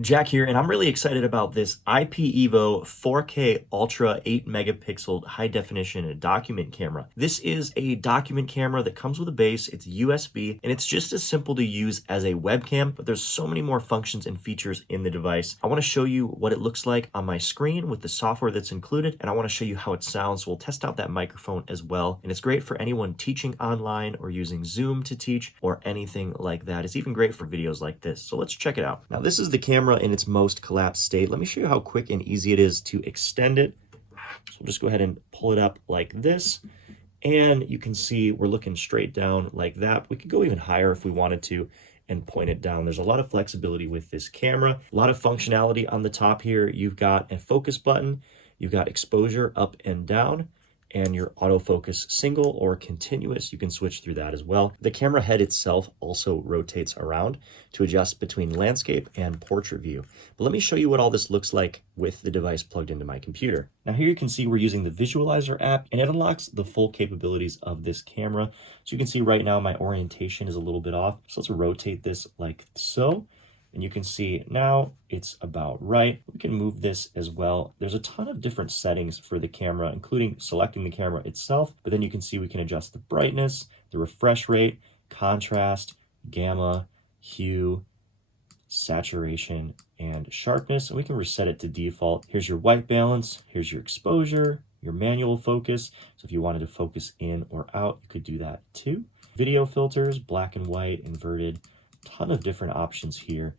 Jack here, and I'm really excited about this IPEVO 4K Ultra 8 megapixel high definition document camera. This is a document camera that comes with a base, it's USB, and it's just as simple to use as a webcam, but there's so many more functions and features in the device. I want to show you what it looks like on my screen with the software that's included, and I want to show you how it sounds, so we'll test out that microphone as well. And it's great for anyone teaching online or using Zoom to teach or anything like that. It's even great for videos like this, so let's check it out. Now this is the camera in its most collapsed state. Let me show you how quick and easy it is to extend it. So we'll just go ahead and pull it up like this. And you can see we're looking straight down like that. We could go even higher if we wanted to and point it down. There's a lot of flexibility with this camera, a lot of functionality on the top here. You've got a focus button, you've got exposure up and down, and your autofocus single or continuous, you can switch through that as well. The camera head itself also rotates around to adjust between landscape and portrait view. But let me show you what all this looks like with the device plugged into my computer. Now here you can see we're using the Visualizer app, and it unlocks the full capabilities of this camera. So you can see right now my orientation is a little bit off. So let's rotate this like so. And you can see now it's about right. We can move this as well. There's a ton of different settings for the camera, including selecting the camera itself. But then you can see we can adjust the brightness, the refresh rate, contrast, gamma, hue, saturation, and sharpness. And we can reset it to default. Here's your white balance. Here's your exposure, your manual focus. So if you wanted to focus in or out, you could do that too. Video filters, black and white, inverted, ton of different options here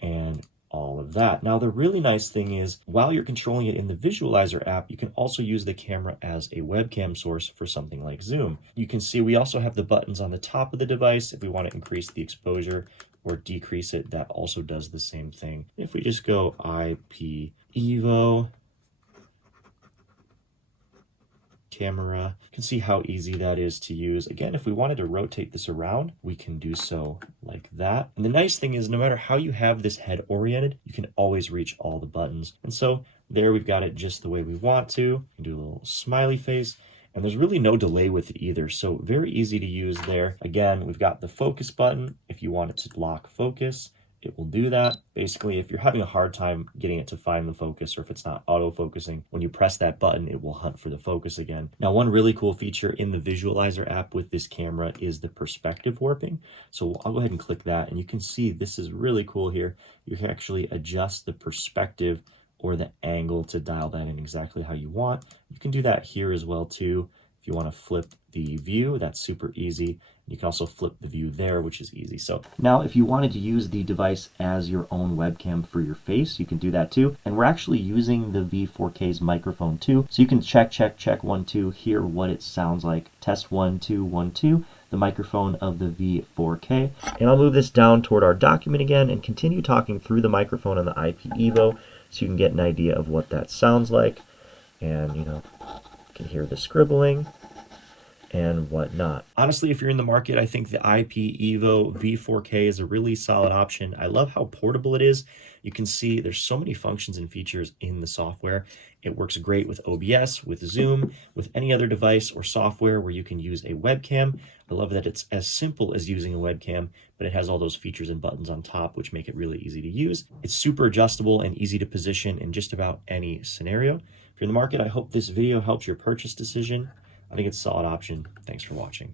and all of that. Now the really nice thing is while you're controlling it in the Visualizer app, you can also use the camera as a webcam source for something like Zoom. You can see we also have the buttons on the top of the device. If we want to increase the exposure or decrease it, that also does the same thing. If we just go IPEVO camera, you can see how easy that is to use. Again, if we wanted to rotate this around, we can do so like that. And the nice thing is no matter how you have this head oriented, you can always reach all the buttons. And so there we've got it just the way we want to. Do a little smiley face. And there's really no delay with it either. So very easy to use there. Again, we've got the focus button. If you want it to lock focus, it will do that. Basically, if you're having a hard time getting it to find the focus, or if it's not auto-focusing, when you press that button, it will hunt for the focus again. Now, one really cool feature in the Visualizer app with this camera is the perspective warping. So I'll go ahead and click that, and you can see this is really cool here. You can actually adjust the perspective or the angle to dial that in exactly how you want. You can do that here as well too. If you want to flip the view, that's super easy. You can also flip the view there, which is easy. So now if you wanted to use the device as your own webcam for your face, you can do that too. And we're actually using the V4K's microphone too. So you can check 1, 2, hear what it sounds like. Test 1, 2, 1, 2, the microphone of the V4K. And I'll move this down toward our document again and continue talking through the microphone on the IPEVO so you can get an idea of what that sounds like. And you can hear the scribbling and whatnot. Honestly, if you're in the market, I think the IPEVO V4K is a really solid option. I love how portable it is. You can see there's so many functions and features in the software. It works great with OBS, with Zoom, with any other device or software where you can use a webcam. I love that it's as simple as using a webcam, but it has all those features and buttons on top, which make it really easy to use. It's super adjustable and easy to position in just about any scenario. If you're in the market, I hope this video helps your purchase decision. I think it's a solid option. Thanks for watching.